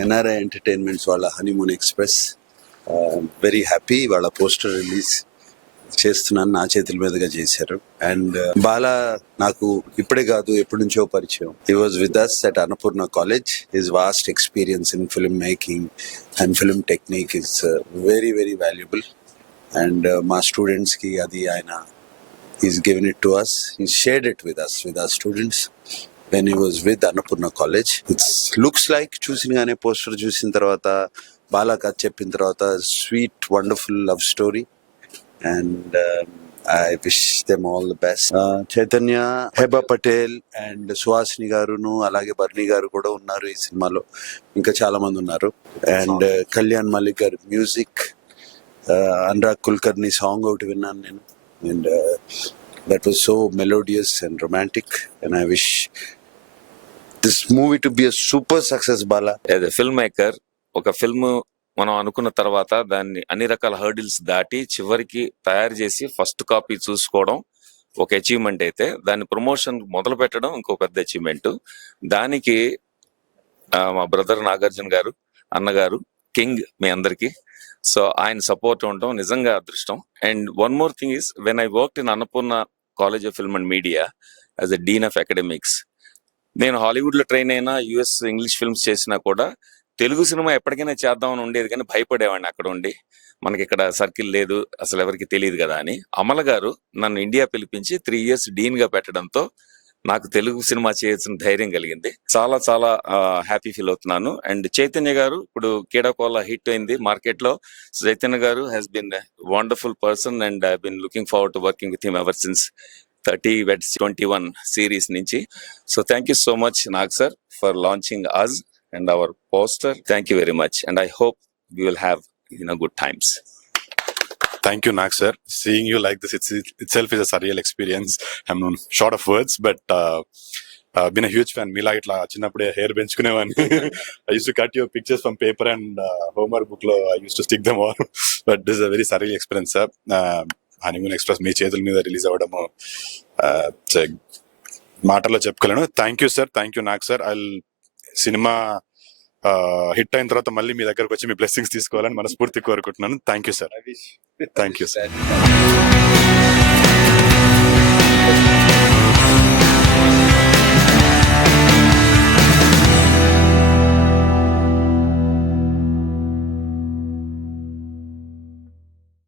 NRI entertainments వాళ్ళ honeymoon express uh, very happy వాళ్ళ poster release చేస్తున్నాను నా చేతుల మీదుగా చేశారు. అండ్ బాలా నాకు ఇప్పుడే కాదు ఎప్పటి నుంచో పరిచయం. He was with us at Annapurna college his vast experience in film making and film technique is very very valuable and మా స్టూడెంట్స్కి అది ఆయన is given it to us he shared it with us with us students when he was with Annapurna college it's looks like చూసినగానే poster చూసిన తర్వాత బాలా కథ చెప్పిన తర్వాత sweet wonderful love story and I wish them all the best Chaitanya Heba Patel and Suhasini గారును అలాగే బర్నీ గారు కూడా ఉన్నారు ఈ సినిమాలో. ఇంకా చాలా మంది ఉన్నారు. అండ్ కళ్యాణ్ మల్లిక్ గారి మ్యూజిక్ అనురాగ్ కుల్కర్ని సాంగ్ ఒకటి విన్నాను నేను. And that was so melodious and romantic and I wish this movie to be a super success Bala as a film maker ఒక ఫిల్మ్ మనం అనుకున్న తర్వాత దాన్ని అన్ని రకాల హర్డిల్స్ దాటి చివరికి తయారు చేసి ఫస్ట్ కాపీ చూసుకోవడం ఒక అచీవ్మెంట్ అయితే దాన్ని ప్రమోషన్ మొదలు పెట్టడం ఇంకో పెద్ద అచీవ్మెంట్ దానికి మా బ్రదర్ నాగార్జున గారు అన్నగారు కింగ్ మీ అందరికి. సో ఆయన సపోర్ట్ ఉండటం నిజంగా అదృష్టం. And one more thing is when I work in Annapurna college of film and media as a dean of academics నేను హాలీవుడ్లో ట్రైన్ అయినా యుఎస్ ఇంగ్లీష్ ఫిల్మ్స్ చేసినా కూడా తెలుగు సినిమా ఎప్పటికైనా చేద్దామని ఉండేది కానీ భయపడేవాడిని అక్కడ ఉండి. మనకి ఇక్కడ సర్కిల్ లేదు అసలు ఎవరికి తెలియదు కదా అని. అమల గారు నన్ను ఇండియా పిలిపించి త్రీ ఇయర్స్ డీన్గా పెట్టడంతో నాకు తెలుగు సినిమా చేయాల్సిన ధైర్యం కలిగింది. చాలా చాలా హ్యాపీ ఫీల్ అవుతున్నాను. అండ్ చైతన్య గారు ఇప్పుడు కీడాకోల హిట్ అయింది మార్కెట్లో చైతన్య గారు has been wonderful person and I been looking forward to working with him ever since thirty weds twenty one series నుంచి. So thank you so much Nag sir for launching us and our poster. Thank you very much. And I hope we will have you know good times. Thank you, Nag sir. Seeing you like this it's, itself is a surreal experience. I'm short of words, but uh, uh, been a huge fan. మీలా ఇట్లా చిన్నప్పుడే hair పెంచుకునేవాడిని I use to cut your pictures from paper and homework బుక్లో I use to stick them all but this a very surreal experience sir honeymoon express మీ చేతుల మీద release అవ్వడము మాటల్లో చెప్పుకోలేను thank you sir thank you Nag sir I cinema hit అయిన తర్వాత మళ్ళీ మీ దగ్గరకు వచ్చి మీ బ్లెస్సింగ్స్ తీసుకోవాలని మనస్ఫూర్తి కోరుకుంటున్నాను. Thank you sir thank you sir